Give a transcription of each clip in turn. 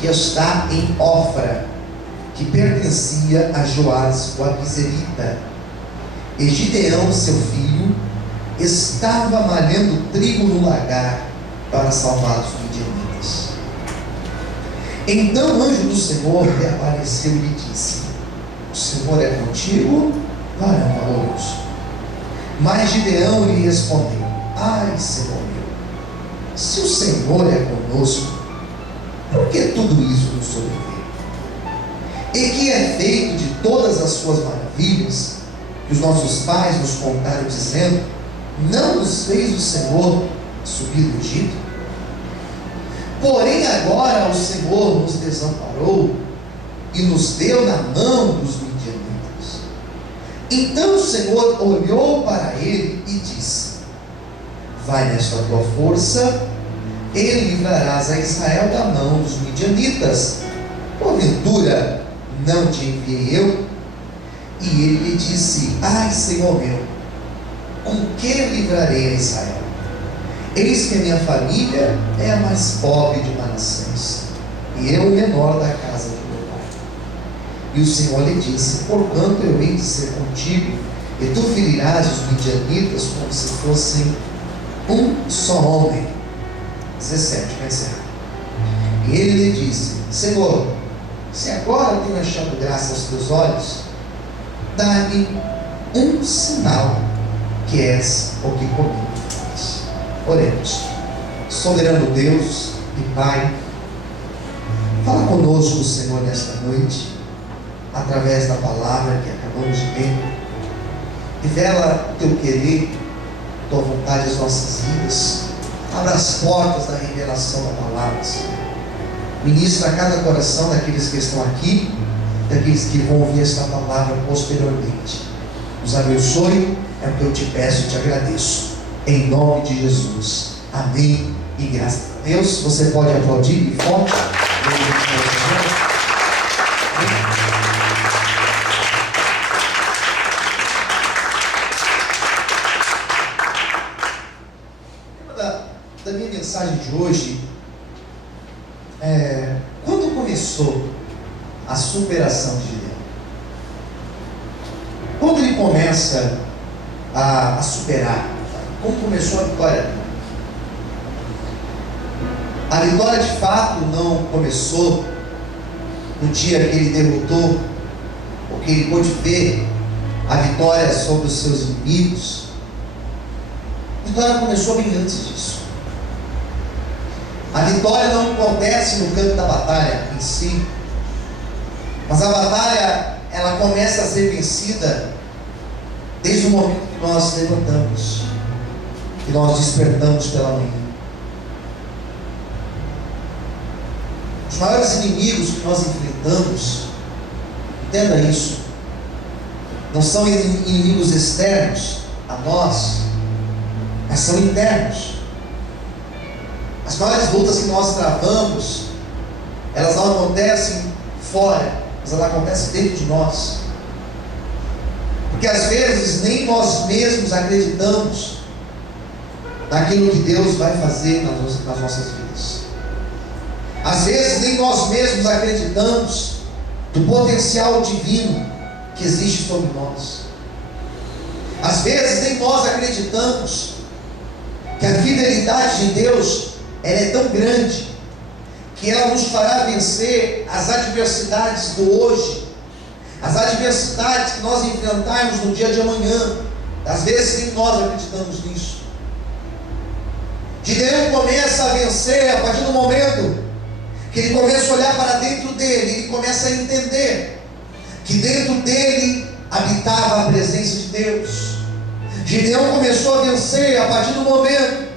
que está em Ofra, que pertencia a Joás o Abizerita. E Gideão, seu filho, estava malhando trigo no lagar para salvar os midianitas. Então o anjo do Senhor lhe apareceu e lhe disse: o Senhor é contigo, varão valoroso. Mas Gideão lhe respondeu: ai, Senhor meu, se o Senhor é conosco, por que tudo isso nos sobreveio? E que é feito de todas as suas maravilhas que os nossos pais nos contaram, dizendo: não nos fez o Senhor subir do Egito? Porém agora o Senhor nos desamparou e nos deu na mão dos midianitas. Então o Senhor olhou para ele e disse: vai nesta tua força e livrarás a Israel da mão dos midianitas. Porventura não te enviei eu? E ele lhe disse: ai, Senhor meu, com que livrarei a Israel? Eis que a minha família é a mais pobre de Manassés, e eu o menor da casa de meu pai. E o Senhor lhe disse: porquanto eu hei de ser contigo, e tu ferirás os midianitas como se fossem um só homem. 17, vai encerrar. E ele lhe disse: Senhor, se agora tenho achado graça aos teus olhos, dá-me um sinal que és o que comigo faz. Oremos. Soberano Deus e Pai, fala conosco, Senhor, nesta noite, através da palavra que acabamos de ler. Revela o teu querer, tua vontade às nossas vidas. Abra as portas da revelação da palavra, Senhor. Ministra a cada coração daqueles que estão aqui, daqueles que vão ouvir esta palavra posteriormente. Nos abençoe, é o que eu te peço e te agradeço. Em nome de Jesus. Amém e graças a Deus. Você pode aplaudir bem forte. Da minha mensagem de hoje é: quando começou a superação de Gideão? Quando ele começa a superar? Como começou a vitória dele? A vitória de fato não começou no dia que ele derrotou, ou que ele pôde ver a vitória sobre os seus inimigos. A vitória começou bem antes disso. A vitória não acontece no campo da batalha em si, mas a batalha, ela começa a ser vencida desde o momento que nós levantamos, que nós despertamos pela manhã. Os maiores inimigos que nós enfrentamos, entenda isso, não são inimigos externos a nós, mas são internos. As maiores lutas que nós travamos, elas não acontecem fora, mas elas acontecem dentro de nós. Porque às vezes nem nós mesmos acreditamos naquilo que Deus vai fazer nas nossas vidas. Às vezes nem nós mesmos acreditamos do potencial divino que existe sobre nós. Às vezes nem nós acreditamos que a fidelidade de Deus, ela é tão grande que ela nos fará vencer as adversidades do hoje, as adversidades que nós enfrentarmos no dia de amanhã. Às vezes nem nós acreditamos nisso. Gideão começa a vencer a partir do momento que ele começa a olhar para dentro dele, ele começa a entender que dentro dele habitava a presença de Deus. Gideão começou a vencer a partir do momento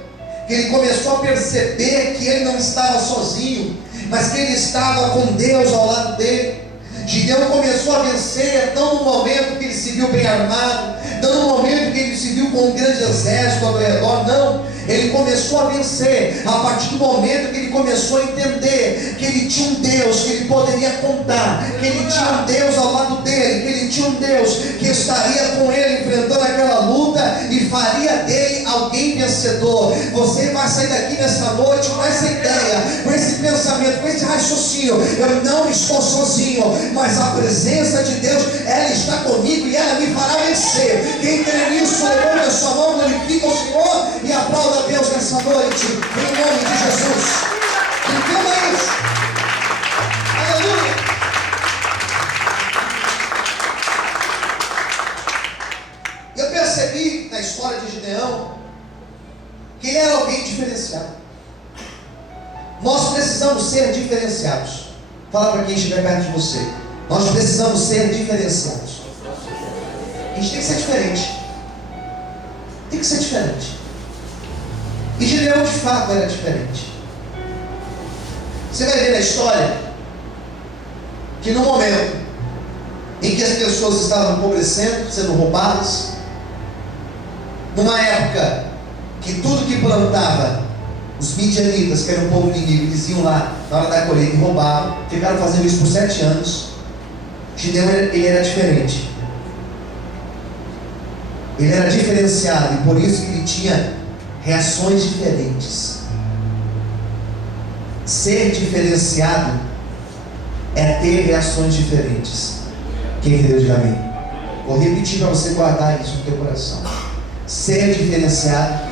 que ele começou a perceber que ele não estava sozinho, mas que ele estava com Deus ao lado dele. Gideão começou a vencer não no momento que ele se viu bem armado, não no momento que ele se viu com um grande exército ao redor, não. Ele começou a vencer a partir do momento que ele começou a entender que ele tinha um Deus que ele poderia contar, que ele tinha um Deus ao lado dele, que ele tinha um Deus que estaria com ele enfrentando aquela luta e faria dele alguém vencedor. Você vai sair daqui nessa noite com essa ideia, com esse pensamento, com esse raciocínio: eu não estou sozinho, mas a presença de Deus, ela está comigo e ela me fará vencer. Quem crê nisso, levanta a sua mão, glorifica o Senhor e aplauda a Deus nessa noite, em nome de Jesus. Entenda isso. Aleluia. Eu percebi na história de Gideão que ele era alguém diferenciado. Nós precisamos ser diferenciados. Fala para quem estiver perto de você: nós precisamos ser diferenciados. A gente tem que ser diferente. Tem que ser diferente. E Gideão de fato era diferente. Você vai ver na história que no momento em que as pessoas estavam empobrecendo, sendo roubadas, numa época que tudo que plantava, os midianitas, que eram um povo inimigo, eles iam lá na hora da colheita e roubavam, ficaram fazendo isso por 7 anos. Gideão, ele era diferente. Ele era diferenciado, e por isso que ele tinha reações diferentes. Ser diferenciado é ter reações diferentes. Quem entendeu, diga amém. Vou repetir para você guardar isso no teu coração. Ser diferenciado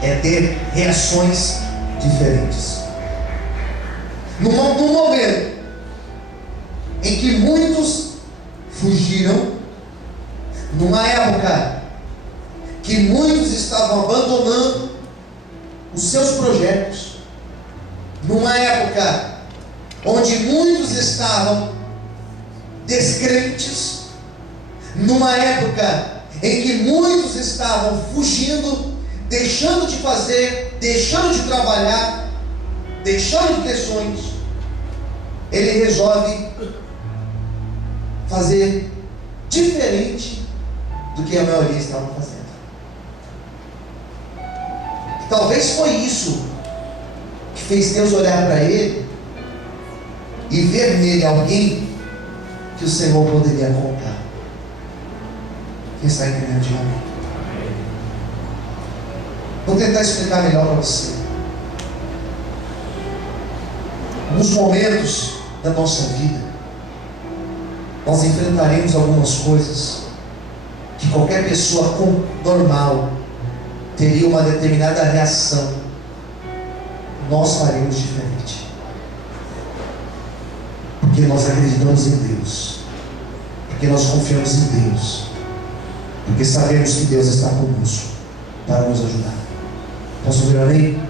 é ter reações diferentes. No momento em que muitos fugiram, numa época que muitos estavam abandonando os seus projetos, numa época onde muitos estavam descrentes, numa época em que muitos estavam fugindo, deixando de fazer, deixando de trabalhar, deixando de ter sonhos, ele resolve fazer diferente do que a maioria estava fazendo. Talvez foi isso que fez Deus olhar para ele e ver nele alguém que o Senhor poderia contar. Quem está entendendo, diga amém. Vou tentar explicar melhor para você. Alguns momentos da nossa vida, nós enfrentaremos algumas coisas que qualquer pessoa normal teria uma determinada reação. Nós faremos diferente, porque nós acreditamos em Deus, porque nós confiamos em Deus, porque sabemos que Deus está conosco para nos ajudar. Posso ouvir amém?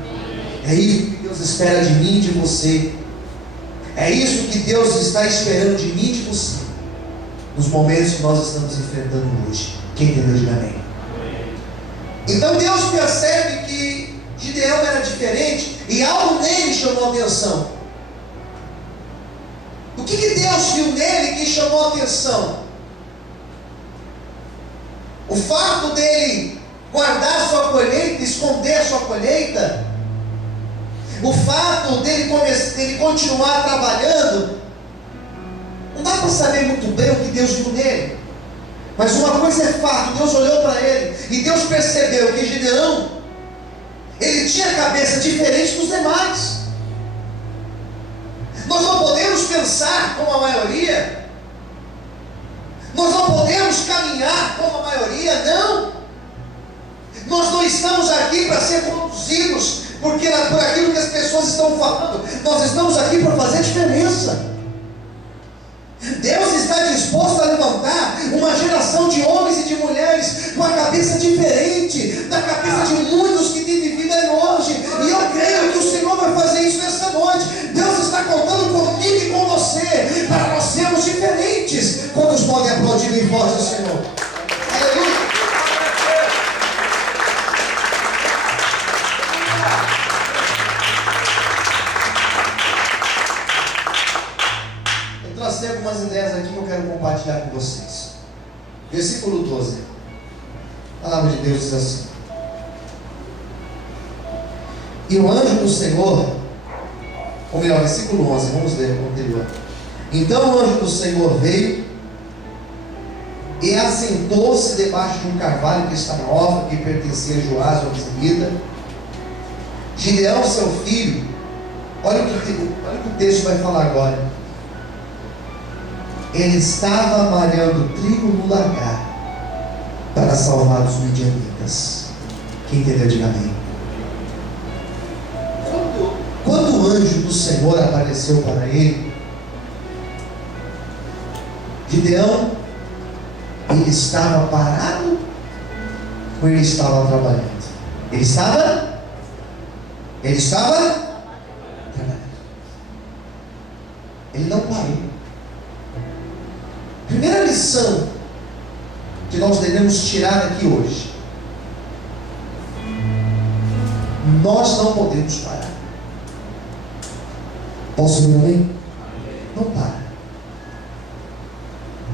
É isso que Deus espera de mim e de você. É isso que Deus está esperando de mim e de você, nos momentos que nós estamos enfrentando hoje. Quem entendeu, diga amém. Então Deus percebe que Gideão era diferente e algo nele chamou a atenção. O que Deus viu nele que chamou a atenção? O fato dele guardar sua colheita, esconder sua colheita, o fato dele continuar trabalhando, não dá para saber muito bem o que Deus viu nele. Mas uma coisa é fato: Deus olhou para ele e Deus percebeu que Gideão, ele tinha cabeça diferente dos demais. Nós não podemos pensar como a maioria, nós não podemos caminhar como a maioria, não. Nós não estamos aqui para ser conduzidos por aquilo que as pessoas estão falando. Nós estamos aqui para fazer diferença. Deus está disposto a levantar uma geração de homens e de mulheres com a cabeça diferente da cabeça de muitos que têm vivido aí hoje. E eu creio que o Senhor vai fazer isso nessa noite. Deus está contando comigo e com você para nós sermos diferentes. Quantos podem aplaudir bem forte o Senhor? Aleluia! Tem algumas ideias aqui que eu quero compartilhar com vocês. Versículo 12. A palavra de Deus diz assim: e o anjo do Senhor, ou melhor, versículo 11, vamos ler o anterior. Então o anjo do Senhor veio e assentou-se debaixo de um carvalho que está na Ofra, que pertencia a Joás, o Abisamita. Gideão, seu filho, olha o que o texto vai falar agora. Ele estava malhando trigo no lagar para salvar os midianitas. Quem entendeu, diga amém. Quando o anjo do Senhor apareceu para ele, Gideão, ele estava parado ou ele estava trabalhando? Ele estava trabalhando. Ele não parou. Primeira lição que nós devemos tirar daqui hoje: nós não podemos parar. Posso ver amém? Não para.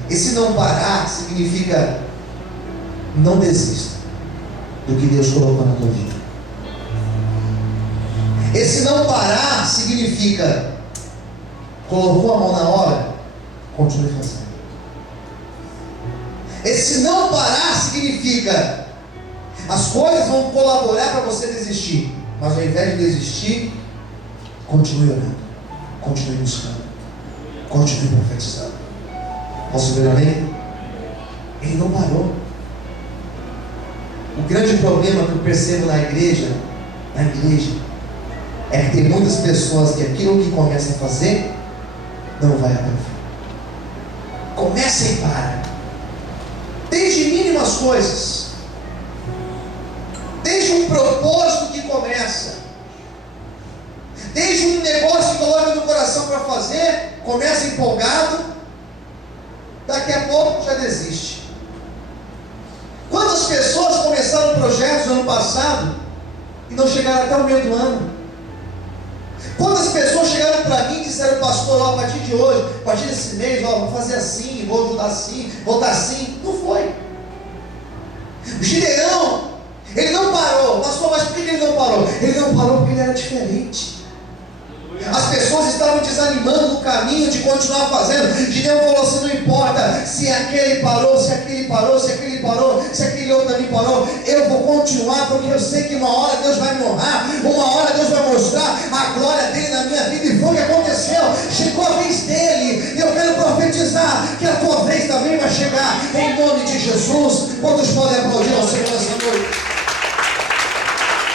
Esse não parar significa não desista do que Deus colocou na tua vida. Esse não parar significa colocou a mão na hora, continue fazendo. Esse não parar significa as coisas vão colaborar para você desistir, mas ao invés de desistir, continue orando, continue buscando, continue profetizando. Posso ver amém? Ele não parou. O grande problema que eu percebo na igreja é que tem muitas pessoas que aquilo que começa a fazer não vai até o fim. Começa e para. Desde mínimas coisas, desde um propósito que começa, desde um negócio que coloca no coração para fazer, começa empolgado, daqui a pouco já desiste. Quantas pessoas começaram projetos no ano passado e não chegaram até o meio do ano? Quantas pessoas chegaram para mim e disseram: pastor, ó, a partir de hoje, a partir desse mês, ó, vou fazer assim, vou ajudar assim, vou dar assim? Não foi. Gideão, ele não parou. Pastor, mas por que ele não parou? Ele não parou porque ele era diferente. As pessoas estavam desanimando no caminho de continuar fazendo. Gideão falou assim: não importa se aquele parou, se aquele parou, se aquele parou, se aquele outro também parou, eu vou continuar, porque eu sei que uma hora Deus vai me honrar, uma hora Deus vai mostrar a glória dele na minha vida. E foi o que aconteceu. Chegou a vez dele, e eu quero profetizar que a tua vez também vai chegar, em nome de Jesus. Quantos podem aplaudir ao Senhor nessa noite?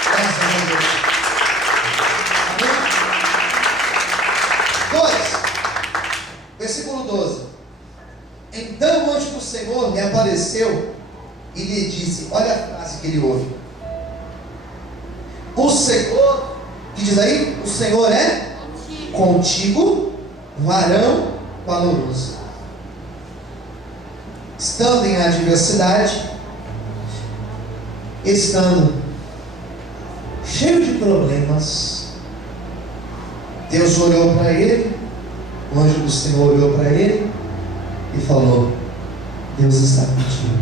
Graças a Deus. 2, versículo 12. Então o anjo do Senhor lhe apareceu e lhe disse, olha a frase que ele ouve: o Senhor, que diz aí? O Senhor é contigo, varão valoroso. Estando em adversidade, estando cheio de problemas, Deus olhou para ele, o anjo do Senhor olhou para ele e falou: Deus está contigo.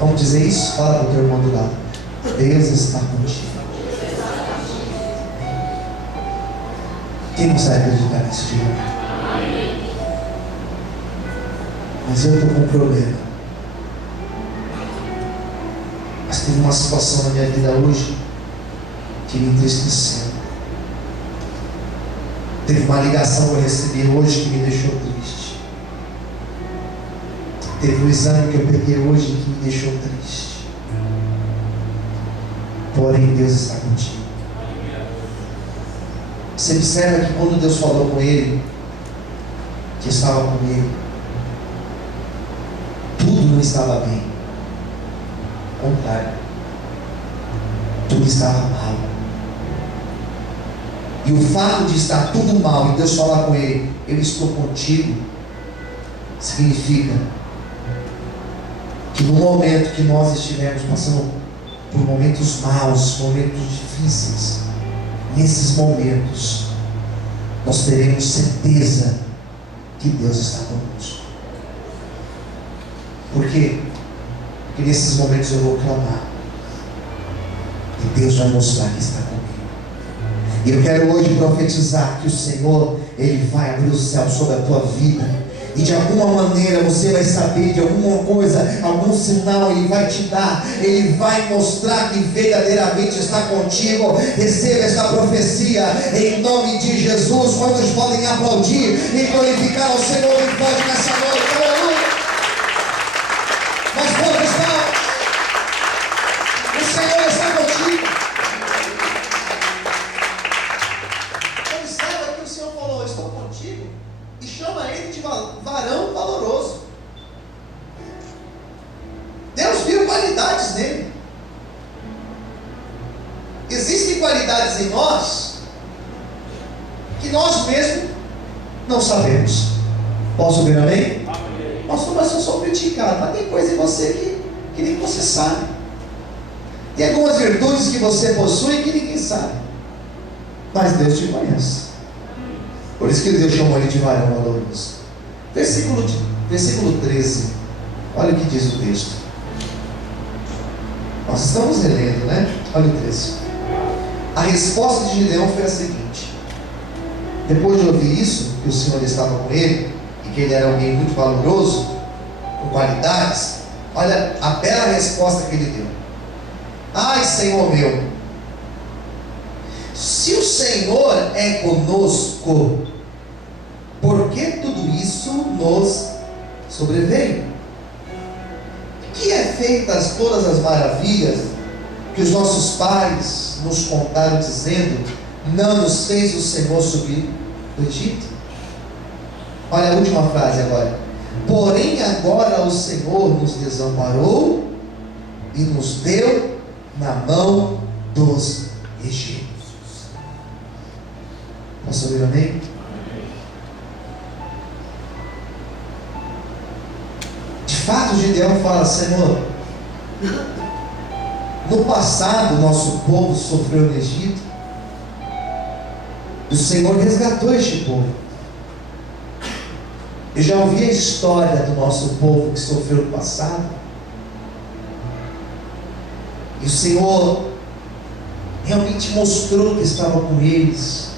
Vamos dizer isso? Fala para o teu irmão do lado: Deus está contigo. Quem consegue acreditar nisso? Mas eu estou com um problema. Mas teve uma situação na minha vida hoje que me entristeceu. Teve uma ligação que eu recebi hoje que me deixou triste. Teve um exame que eu peguei hoje que me deixou triste. Porém, Deus está contigo. Você observa que quando Deus falou com ele, que estava com ele, tudo não estava bem. Ao contrário, tudo estava mal. E o fato de estar tudo mal e Deus falar com ele: eu estou contigo, significa que no momento que nós estivermos passando por momentos maus, momentos difíceis, nesses momentos nós teremos certeza que Deus está conosco. Por quê? Porque nesses momentos eu vou clamar e Deus vai mostrar que está comigo. E eu quero hoje profetizar que o Senhor, Ele vai abrir o céu sobre a tua vida E de alguma maneira você vai saber, de alguma coisa, algum sinal Ele vai te dar. Ele vai mostrar que verdadeiramente está contigo. Receba esta profecia em nome de Jesus. Quantos podem aplaudir e glorificar ao Senhor e pode nessa noite? Aleluia! Mas poucos palmas. O Senhor está contigo. Observa que o Senhor falou: estou contigo. E chama ele de varão valoroso. Deus viu qualidades nele. Existem qualidades em nós que nós mesmos não sabemos. Posso ver amém? Nossa, mas eu sou criticado. Mas tem coisa em você que nem você sabe. Tem algumas virtudes que você possui que ninguém sabe. Mas Deus te conhece. Por isso que Deus chamou ele de varão valoroso. Versículo 13. Olha o que diz o texto. Nós estamos relendo, né? Olha o 13. A resposta de Gideão foi a seguinte: depois de ouvir isso, que o Senhor estava com ele, e que ele era alguém muito valoroso, com qualidades, olha a bela resposta que ele deu. Ai, Senhor meu, se o Senhor é conosco, por que tudo isso nos sobreveio? Que é feitas todas as maravilhas que os nossos pais nos contaram, dizendo: não nos fez o Senhor subir do Egito? Olha a última frase agora. Porém agora o Senhor nos desamparou e nos deu na mão dos egípcios. Posso ouvir amém? De fato, Gideão fala: Senhor, no passado nosso povo sofreu no Egito, o Senhor resgatou este povo. Eu já ouvi a história do nosso povo que sofreu no passado, e o Senhor realmente mostrou que estava com eles,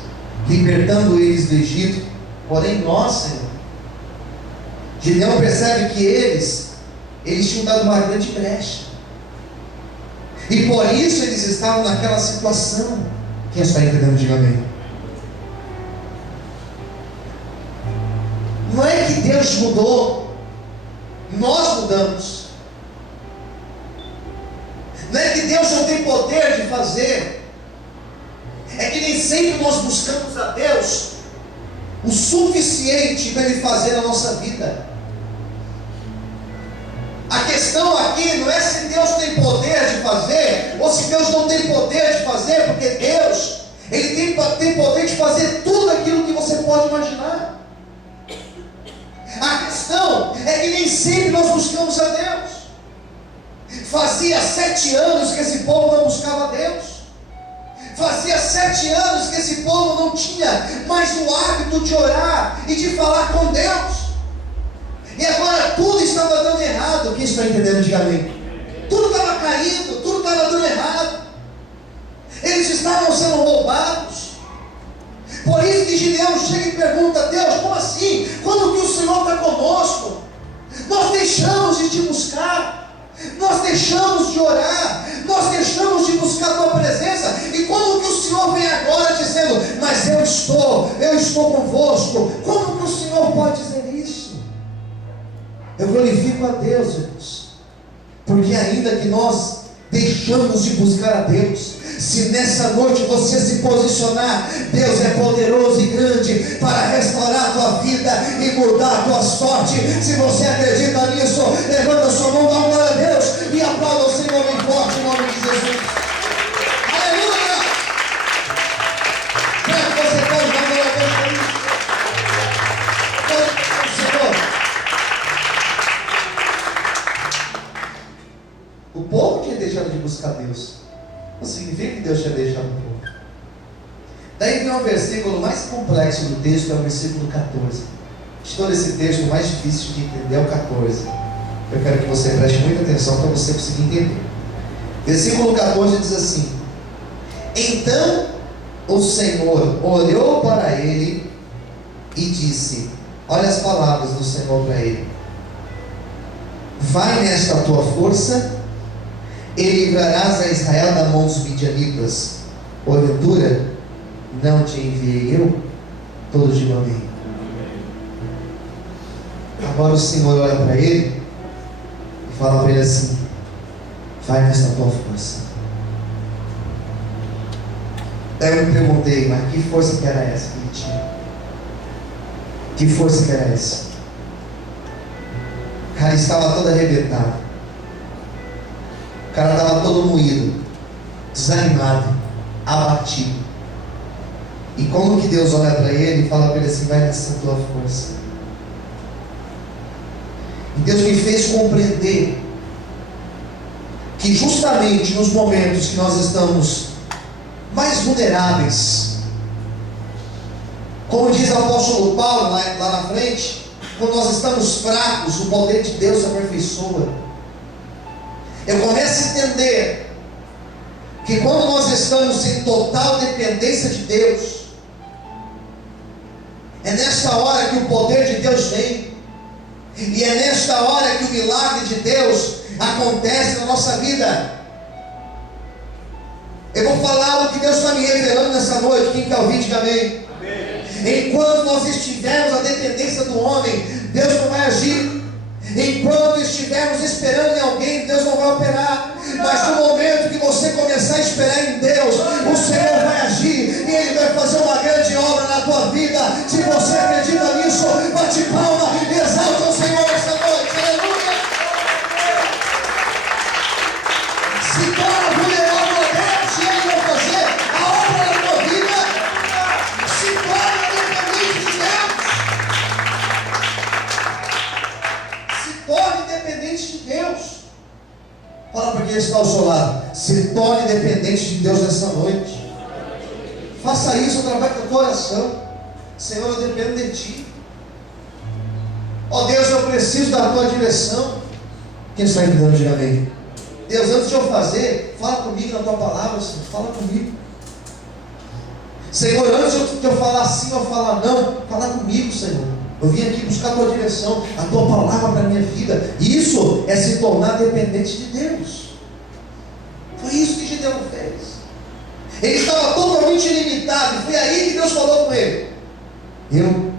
libertando eles do Egito. Porém nós, Senhor, Gideão percebe que eles tinham dado uma grande brecha, e por isso eles estavam naquela situação. Quem está entendendo, diga amém. Não é que Deus mudou, nós mudamos. Não é que Deus não tem poder de fazer, é que nem sempre nós buscamos a Deus o suficiente para Ele fazer na nossa vida. A questão aqui não é se Deus tem poder de fazer, ou se Deus não tem poder de fazer, porque Deus, Ele tem poder de fazer tudo aquilo que você pode imaginar. A questão é que nem sempre nós buscamos a Deus. Fazia 7 anos que esse povo não buscava a Deus. Fazia 7 anos que esse povo não tinha mais o hábito de orar e de falar com Deus. E agora tudo estava dando errado. Quem está entendendo, diga amém. Tudo estava caindo, tudo estava dando errado. Eles estavam sendo roubados. Por isso que Gideão chega e pergunta: Deus, como assim? Quando que o Senhor está conosco? Nós deixamos de te buscar, nós deixamos de orar, nós deixamos de buscar a tua presença, e quando que o Senhor vem agora dizendo: mas eu estou convosco? Como que o Senhor pode dizer isso? Eu glorifico a Deus, irmãos, porque ainda que nós deixamos de buscar a Deus, se nessa noite você se posicionar, Deus é poderoso e grande para restaurar a tua vida e mudar a tua sorte. Se você acredita nisso, levanta sua mão, dá uma glória a Deus e aplauda o Senhor bem forte em nome de Jesus. Aleluia! Será que você pode dar glória a Deus por isso? Senhor, o povo tinha deixado de buscar Deus. Não significa que Deus tinha deixado o povo. Daí vem um versículo mais complexo do texto, é o versículo 14. De todo esse texto, o mais difícil de entender é o 14. Eu quero que você preste muita atenção para você conseguir entender. Versículo 14 diz assim: então o Senhor olhou para ele e disse: Olha as palavras do Senhor para ele: vai nesta tua força e livrarás a Israel da mão dos midianitas. Porventura, não te enviei eu? Todos digam amém. Agora o Senhor olha para ele e fala para ele assim: vai nesta tua força. Daí eu me perguntei, mas que força que era essa que ele tinha? Que força que era essa? O cara estava todo arrebentado, o cara estava todo moído, desanimado, abatido. E como que Deus olha para ele e fala para ele assim: vai nessa tua força. E Deus me fez compreender que justamente nos momentos que nós estamos mais vulneráveis, como diz o apóstolo Paulo lá na frente, quando nós estamos fracos, o poder de Deus se aperfeiçoa. Eu começo a entender que quando nós estamos em total dependência de Deus, é nesta hora que o poder de Deus vem, e é nesta hora que o milagre de Deus acontece na nossa vida. Eu vou falar o que Deus está me revelando nessa noite. Quem quer ouvir, diga amém. Enquanto nós estivermos na dependência do homem, Deus não vai agir. Enquanto estivermos esperando em alguém, Deus não vai operar. Mas no momento que você começar a esperar em Deus, o Senhor vai agir e Ele vai fazer uma grande obra na tua vida. Se você acredita nisso, bate palma e exalta o Senhor essa noite. Aleluia! Se torna vulnerável a Deus e Ele vai fazer a obra na tua vida. Se torna dependente de Deus. Se torne dependente de Deus. Fala para quem está ao seu lado: se torne dependente de Deus nessa noite. Faça isso através da tua oração. Senhor, eu dependo de Ti. Ó Deus, eu preciso da Tua direção. Quem está entendendo, diga amém. Deus, antes de eu fazer, fala comigo na Tua palavra, Senhor. Fala comigo. Senhor, antes de eu falar sim ou falar não, fala comigo, Senhor. Eu vim aqui buscar a Tua direção, a Tua palavra para a minha vida. Isso é se tornar dependente de Deus. Foi isso que Gideão fez. Ele estava totalmente ilimitado, e foi aí que Deus falou com ele: eu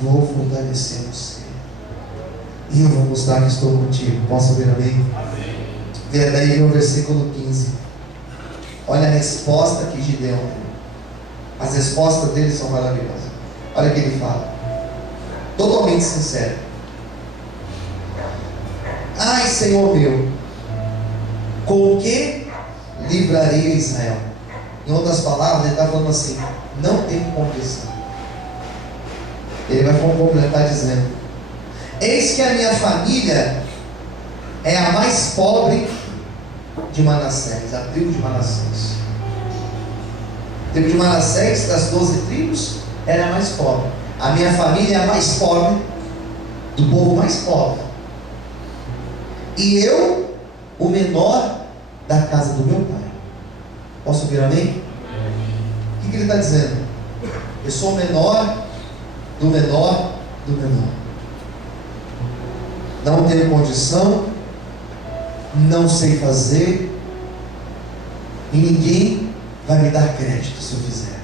vou fortalecer você, e eu vou mostrar que estou contigo. Posso ver amém? Vê daí no versículo 15. Olha a resposta que Gideão deu. As respostas dele são maravilhosas. Olha o que ele fala, totalmente sincero: ai, Senhor meu, com o que livrarei Israel? Em outras palavras, ele está falando assim: não tem condição. Ele vai completar dizendo: eis que a minha família é a mais pobre de Manassés, a tribo de Manassés. A tribo de Manassés, das 12 tribos, era a mais pobre. A minha família é a mais pobre, do povo mais pobre. E eu, o menor da casa do meu pai. Posso ouvir amém? O que ele está dizendo? Eu sou o menor do menor do menor. Não tenho condição, não sei fazer, e ninguém vai me dar crédito se eu fizer.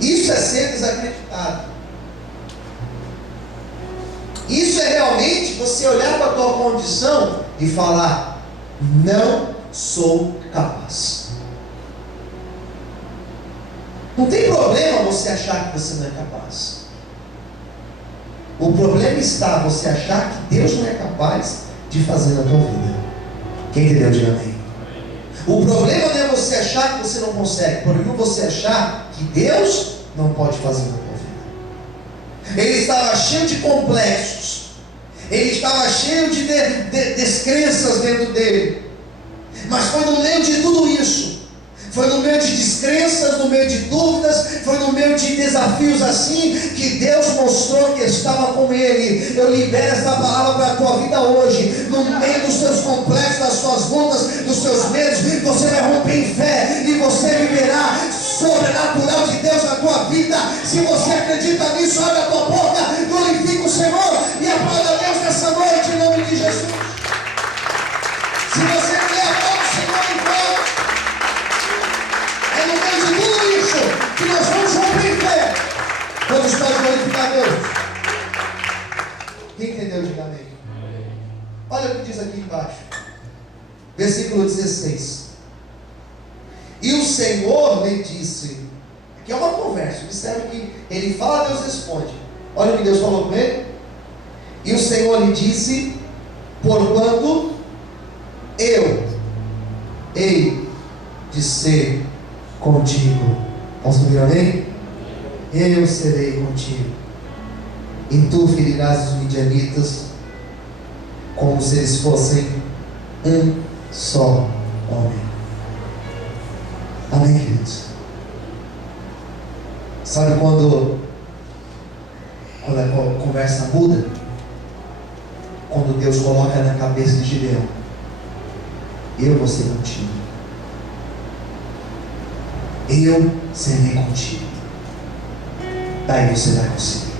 Isso é ser desacreditado. Isso é realmente você olhar para a tua condição e falar: não sou capaz. Não tem problema você achar que você não é capaz. O problema está você achar que Deus não é capaz de fazer na tua vida. Quem entendeu, diga amém. O problema não é você achar que você não consegue. O problema é você achar que Deus não pode fazer na tua vida. Ele estava cheio de complexos, ele estava cheio de descrenças dentro dele. Mas foi no meio de tudo isso, foi no meio de descrenças, no meio de dúvidas, foi no meio de desafios assim, que Deus mostrou que estava com ele. Eu libero essa palavra para a tua vida hoje. No meio dos teus complexos, das tuas lutas, dos teus medos, você vai romper em fé e você viverá sobrenatural de Deus na tua vida. Se você acredita nisso, abre a tua boca, glorifica o Senhor e aplauda a Deus nessa noite em nome de Jesus. Se você quer aplaudir o Senhor em volta, é no meio de tudo isso que nós vamos romper em fé. Todos nós glorificar a Deus. Quem entendeu, diga amém. Olha o que diz aqui embaixo, versículo 16. E o Senhor lhe disse, aqui é uma conversa, observe que ele fala, Deus responde. Olha o que Deus falou com ele. E o Senhor lhe disse, porquanto eu hei de ser contigo. Posso ouvir amém? Eu serei contigo, e tu ferirás os midianitas como se eles fossem um só homem. Amém, queridos? Sabe quando a conversa muda? Quando Deus coloca na cabeça de Gideão: eu vou ser contigo, eu serei contigo, daí você vai conseguir.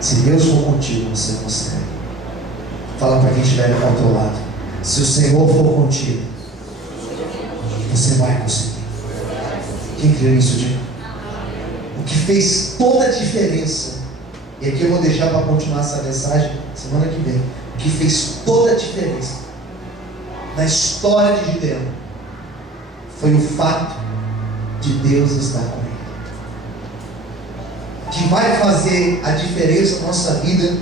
Se Deus for contigo, você consegue. Fala para quem estiver ao teu lado: se o Senhor for contigo, você vai conseguir. Quem crê nisso, diga. O que fez toda a diferença, e aqui eu vou deixar para continuar essa mensagem semana que vem, o que fez toda a diferença na história de Gideão foi o fato de Deus estar com ele. O que vai fazer a diferença na nossa vida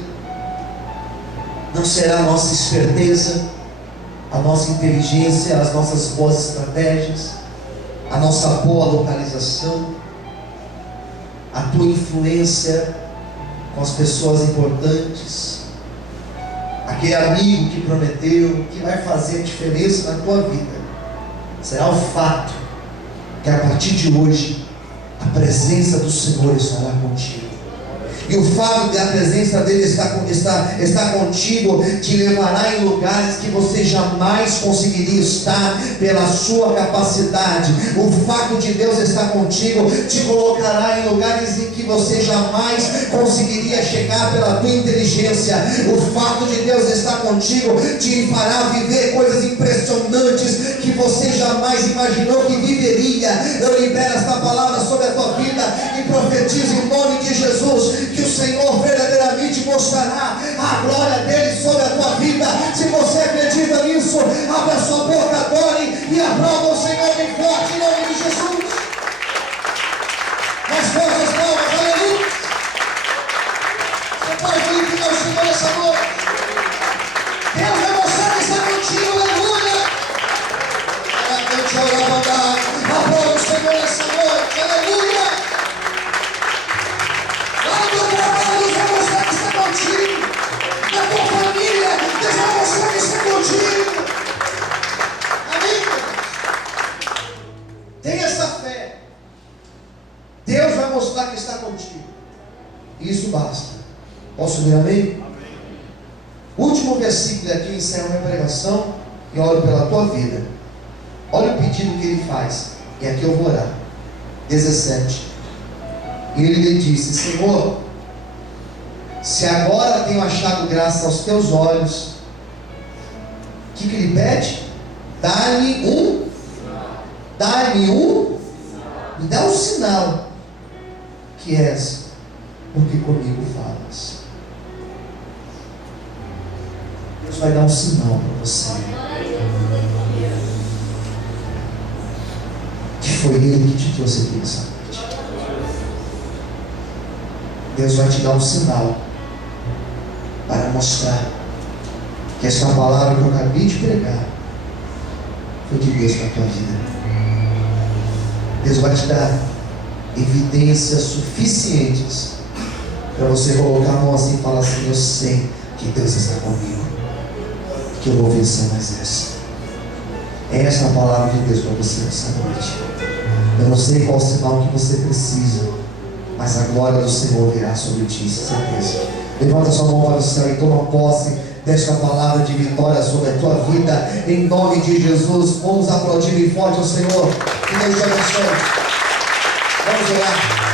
não será a nossa esperteza, a nossa inteligência, as nossas boas estratégias, a nossa boa localização, a tua influência com as pessoas importantes, aquele amigo que prometeu. Que vai fazer a diferença na tua vida será o fato que a partir de hoje a presença do Senhor estará contigo. E o fato de a presença dele estar contigo te levará em lugares que você jamais conseguiria estar pela sua capacidade. O fato de Deus estar contigo te colocará em lugares em que você jamais conseguiria chegar pela tua inteligência. O fato de Deus estar contigo te fará viver coisas impressionantes que você jamais imaginou que viveria. Eu libero esta palavra sobre a tua vida e profetizo em nome de Jesus que o Senhor verdadeiramente mostrará a glória dele sobre a tua vida. Se você acredita nisso, abra sua boca, adore e aplauda o Senhor bem forte em nome de Jesus. Mais fortes as palmas, aleluia. Você pode glorificar o Senhor essa noite. Deus vai mostrar que está contigo, aleluia. Aplauda o Senhor essa noite, aleluia. Deus vai mostrar que está contigo. Na tua família, Deus vai mostrar que está contigo. Amém? Tenha essa fé. Deus vai mostrar que está contigo. Isso basta. Posso ver amém? Amém. Último versículo aqui, encerra a minha pregação e oro pela tua vida. Olha o pedido que ele faz. E aqui eu vou orar. 17. E ele lhe disse: Senhor, se agora tenho achado graça aos teus olhos, o que ele pede? Dá-me um, me dá um sinal que és, porque comigo falas. Deus vai dar um sinal para você, que foi Ele que te trouxe aqui nessa noite. Deus vai te dar um sinal para mostrar que essa palavra que eu acabei de pregar foi de Deus para a tua vida. Deus vai te dar evidências suficientes para você colocar a mão assim e falar assim: eu sei que Deus está comigo, que eu vou vencer mais essa. É essa a palavra de Deus para você nessa noite. Eu não sei qual sinal que você precisa, mas a glória do Senhor virá sobre ti, certeza. Levanta sua mão para o céu e toma posse desta palavra de vitória sobre a tua vida, em nome de Jesus. Vamos aplaudir bem forte ao Senhor. Que Deus te abençoe. Vamos orar.